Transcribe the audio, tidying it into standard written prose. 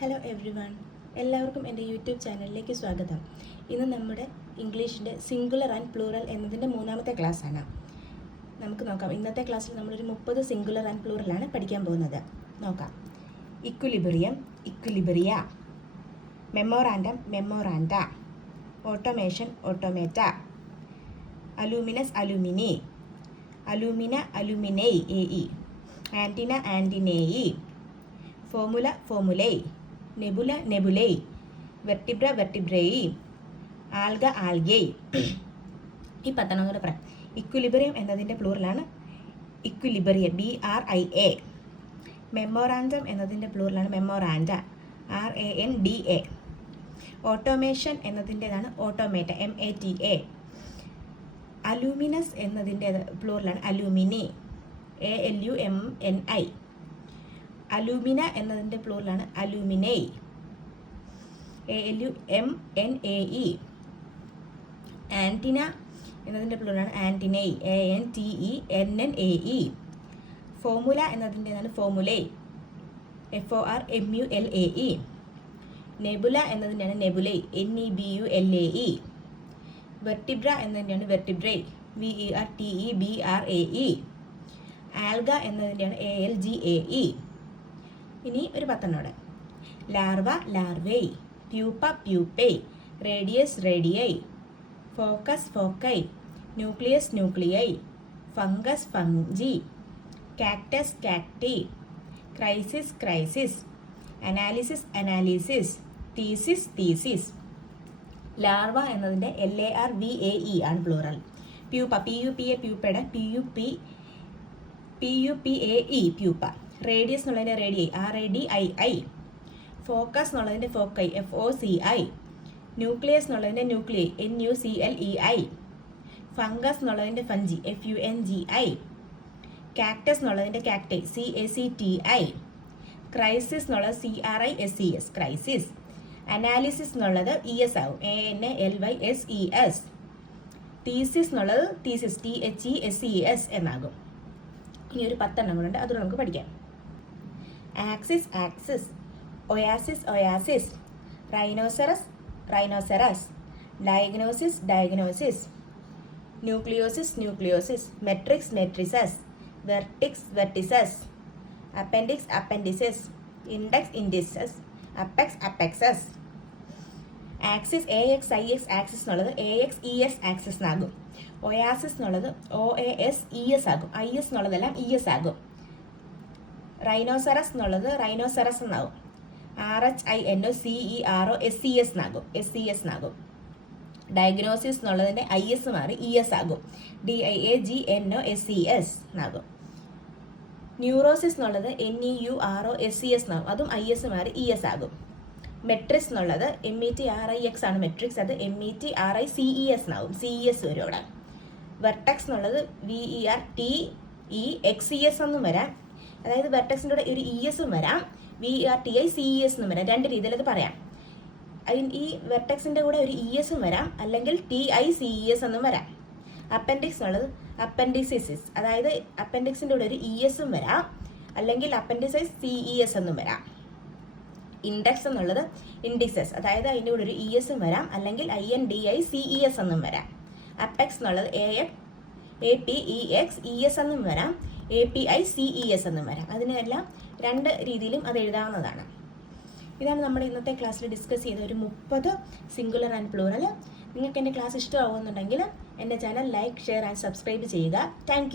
Hello every one, എല്ലാവർക്കും എൻ്റെ YouTube ചാനലിലേക്ക് സ്വാഗതം. ഇന്ന് നമ്മുടെ ഇംഗ്ലീഷിൻ്റെ സിംഗുലർ ആൻഡ് പ്ലൂറൽ എന്നതിൻ്റെ 3ാമത്തെ ക്ലാസ്സാണ്. നമുക്ക് നോക്കാം. ഇന്നത്തെ ക്ലാസ്സിൽ നമ്മളൊരു 30 സിംഗുലർ ആൻഡ് പ്ലൂറലാണ് പഠിക്കാൻ പോകുന്നത്. നോക്കാം. Equilibrium, equilibria. Memorandum, memoranda. Automaton, automata. Alumnus, alumni. Alumna, alumnae, A E. Antenna, antennae. Formula, formulae. Nebula, nebulae. Vertebra, vertebrae. Alga, algae. ഈ 10 കൂടെ പറയാം. ഇക്വിലിബ്രിയം എന്നതിൻ്റെ പ്ലൂറലാണ് ഇക്വിലിബ്രിയ, BRIA. മെമ്മോറാൻഡം എന്നതിൻ്റെ പ്ലൂറലാണ് മെമ്മോറാൻഡ, RANDA. ഓട്ടോമേഷൻ എന്നതിൻ്റെതാണ് ഓട്ടോമേറ്റ, MATA. അലൂമിനസ് എന്നതിൻ്റെ പ്ലൂറലാണ് അലൂമിനി, ALUMNI. Alumina എന്നതിൻ്റെ പ്ലൂറലാണ് അലൂമിനൈ, ALUMNAE. ആൻറ്റിന എന്നതിൻ്റെ പ്ലൂറലാണ് ആൻറ്റിനൈ, ANTENNAE. Formula എന്നതിൻ്റെതാണ് ഫോമുലൈ, FORMULAE. Nebula എന്നതിൻ്റെയാണ് നെബുലൈ, NEBULAE. Vertebra എന്നതിൻ്റെയാണ് വെർട്ടിബ്രൈ, VERTEBRAE. Alga എന്നതിൻ്റെയാണ് ALGAE. ഇനി ഒരു 10 larva, ലാർവൈ. Pupa, പ്യൂപ്പൈ. Radius, radii. Focus, foci. Nucleus, nuclei. Fungus, ഫംജി. Cactus, കാക്ടി. Crisis, crisis. Analysis, analysis. Thesis, thesis. Larva എന്നതിൻ്റെ LARVAE ആണ് plural. Pupa, PUPA പ്യൂപ്പയുടെ PUPAE pupa. Radius എന്നുള്ളതിൻ്റെ radii, RADII. Focus എന്നുള്ളതിൻ്റെ foci, FOCI. Nucleus എന്നുള്ളതിൻ്റെ nuclei, NUCLEI. Fungus എന്നുള്ളതിൻ്റെ fungi, FUNGI. Cactus എന്നുള്ളതിൻ്റെ കാക്ടൈ, CACTI. Crisis എന്നുള്ളത് CRISES, crisis. Analysis എന്നുള്ളത് ES ആവും, ANALYSES. തീസിസ് എന്നുള്ളത് തീസിസ്, THESES എന്നാകും. ഇനി ഒരു 10 കൂടെ ഉണ്ട്, അതുകൊണ്ട് നമുക്ക് പഠിക്കാം. Axis, axis. Oasis, oasis. Rhinoceros, rhinoceros. Diagnosis, diagnosis. Nucleosis, nucleosis. Matrix, matrices. Vertex, vertices. Appendix, appendices. Index, indices. Apex, apexes. Axis, AXIX axis എന്നുള്ളത് AXES ആക്സിസ് എന്നാകും. ഒയാസിസ് എന്നുള്ളത് OASES ആകും. IS എന്നുള്ളതെല്ലാം ES ആകും. റൈനോസറസ് എന്നുള്ളത് റൈനോസറസ് എന്നാകും. RHINOCEROSES എന്നാകും, SES എന്നാകും. ഡയഗ്നോസിസ് എന്നുള്ളതിൻ്റെ IS മാറി ES ആകും, DIAGNOSES എന്നാകും. ന്യൂറോസിസ് എന്നുള്ളത് NEUROSES എന്നാകും, അതും IS മാറി ES ആകും. മെട്രിക്സ് എന്നുള്ളത് METRIX ആണ് മെട്രിക്സ്, അത് METRICES എന്നാകും, CES വരും അവിടെ. വെർട്ടക്സ് എന്നുള്ളത് VERTEXES എന്നും വരാം, അതായത് വെർട്ടക്സിൻ്റെ കൂടെ ഒരു ESഉം വരാം, VERTICES എന്നും വരാം. 2 രീതിയിൽ അത് പറയാം. ഈ വെർട്ടക്സിൻ്റെ കൂടെ ഒരു ESഉം വരാം, അല്ലെങ്കിൽ TICES എന്നും വരാം. അപ്പൻഡിക്സ് എന്നുള്ളത് അപ്പൻഡിസിസ്, അതായത് അപ്പൻഡിക്സിൻ്റെ കൂടെ ഒരു ESഉം വരാം, അല്ലെങ്കിൽ അപ്പൻഡിസൈസ് CES എന്നും വരാം. ഇൻഡെക്സ് എന്നുള്ളത് ഇൻഡിസസ്, അതായത് അതിൻ്റെ കൂടെ ഒരു ESഉം വരാം, അല്ലെങ്കിൽ INDICES എന്നും വരാം. അപ്പെക്സ് എന്നുള്ളത് APEXES എന്നും വരാം, APICES എന്നും വരാം. അതിനെല്ലാം 2 രീതിയിലും അത് എഴുതാവുന്നതാണ്. ഇതാണ് നമ്മുടെ ഇന്നത്തെ ക്ലാസ്സിൽ ഡിസ്കസ് ചെയ്ത ഒരു 30 സിംഗുലർ ആൻഡ് പ്ലൂറൽ. നിങ്ങൾക്ക് എൻ്റെ ക്ലാസ് ഇഷ്ടമാവുന്നുണ്ടെങ്കിൽ എൻ്റെ channel like, share and subscribe ചെയ്യുക. താങ്ക്